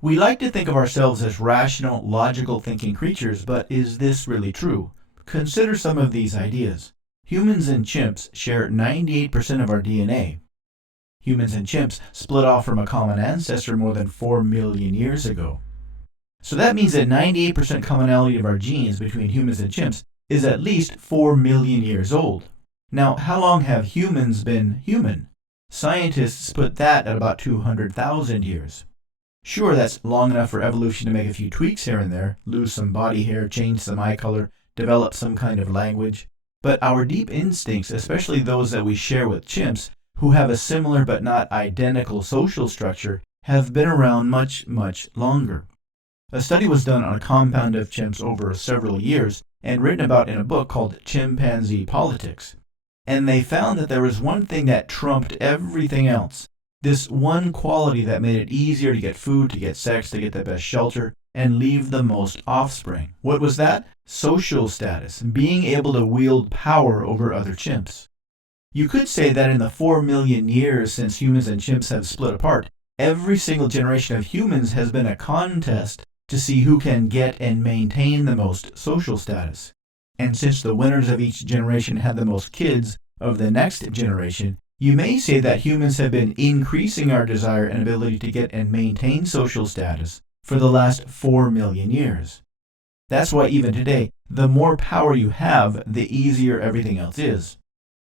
We like to think of ourselves as rational, logical thinking creatures, but is this really true? Consider some of these ideas. Humans and chimps share 98% of our DNA. Humans and chimps split off from a common ancestor more than 4 million years ago. So that means that 98% commonality of our genes between humans and chimps is at least 4 million years old. Now, how long have humans been human? Scientists put that at about 200,000 years. Sure, that's long enough for evolution to make a few tweaks here and there, lose some body hair, change some eye color, develop some kind of language. But our deep instincts, especially those that we share with chimps, who have a similar but not identical social structure, have been around much, much longer. A study was done on a compound of chimps over several years and written about in a book called Chimpanzee Politics. And they found that there was one thing that trumped everything else. This one quality that made it easier to get food, to get sex, to get the best shelter, and leave the most offspring. What was that? Social status, being able to wield power over other chimps. You could say that in the 4 million years since humans and chimps have split apart, every single generation of humans has been a contest to see who can get and maintain the most social status. And since the winners of each generation had the most kids of the next generation, you may say that humans have been increasing our desire and ability to get and maintain social status for the last 4 million years. That's why even today, the more power you have, the easier everything else is.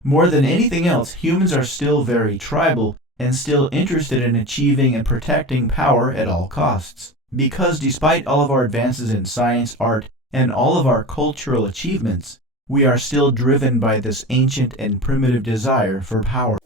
More than anything else, humans are still very tribal and still interested in achieving and protecting power at all costs. Because despite all of our advances in science, art, and all of our cultural achievements, we are still driven by this ancient and primitive desire for power.